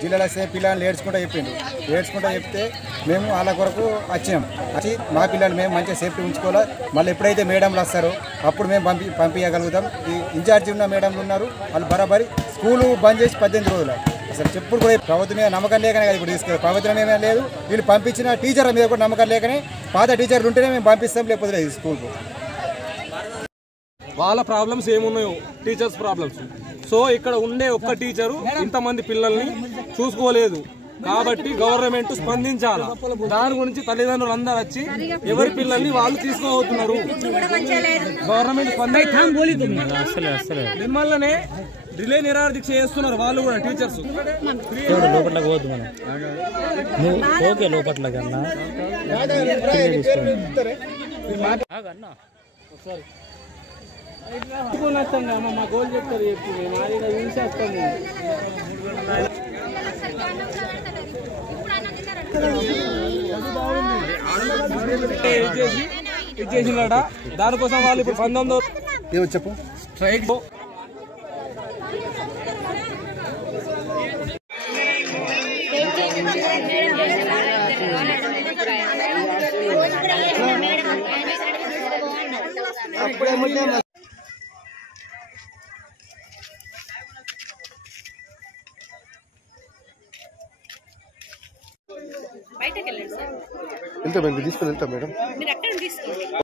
జిల్లాలో పిల్లల్ని ఏడ్చుకుంటూ చెప్తే మేము వాళ్ళ కొరకు వచ్చి మా పిల్లలు మేము మంచిగా సేఫ్టీ ఉంచుకోవాలి. మళ్ళీ ఎప్పుడైతే మేడంలు వస్తారో అప్పుడు మేము పంపించగలుగుతాం. ఈ ఇన్ఛార్జి ఉన్న మేడంలు ఉన్నారు, వాళ్ళు బరాబరి స్కూలు బంద్ చేసి 18 రోజులు. అసలు చెప్పుడు కూడా ప్రభుత్వం మీద నమ్మకం లేకనే ఇప్పుడు తీసుకెళ్ళి ప్రభుత్వం ఏమైనా లేదు. వీళ్ళు పంపించిన టీచర్ల మీద కూడా నమ్మకం లేకనే పాత టీచర్లు ఉంటేనే మేము పంపిస్తాం, లేకపోతే లేదు స్కూల్కు. వాళ్ళ ప్రాబ్లమ్స్ ఏమున్నాయో టీచర్స్ ప్రాబ్లమ్స్. సో ఇక్కడ ఉండే ఒక్క టీచరు ఇంతమంది పిల్లల్ని చూసుకోలేదు కాబట్టి గవర్నమెంట్ స్పందించాలి. దాని గురించి తల్లిదండ్రులు అందరూ వచ్చి ఎవరి పిల్లల్ని వాళ్ళు తీసుకోబోతున్నారు. గవర్నమెంట్ మిమ్మల్నే రిలే నిరాదీక్ష చేస్తున్నారు వాళ్ళు కూడా టీచర్స్. లోపట్లోకి పోద్దు మనం ఓకే లోపట్ల కన్నా మా గోల్ చెప్తారు చెప్పి చూసేస్తాము. ఇచ్చేసిందట. దానికోసం వాళ్ళు ఇప్పుడు 19 చెప్పు స్ట్రైక్ వెళ్తాం, తీసుకుని వెళ్తాం మేడం.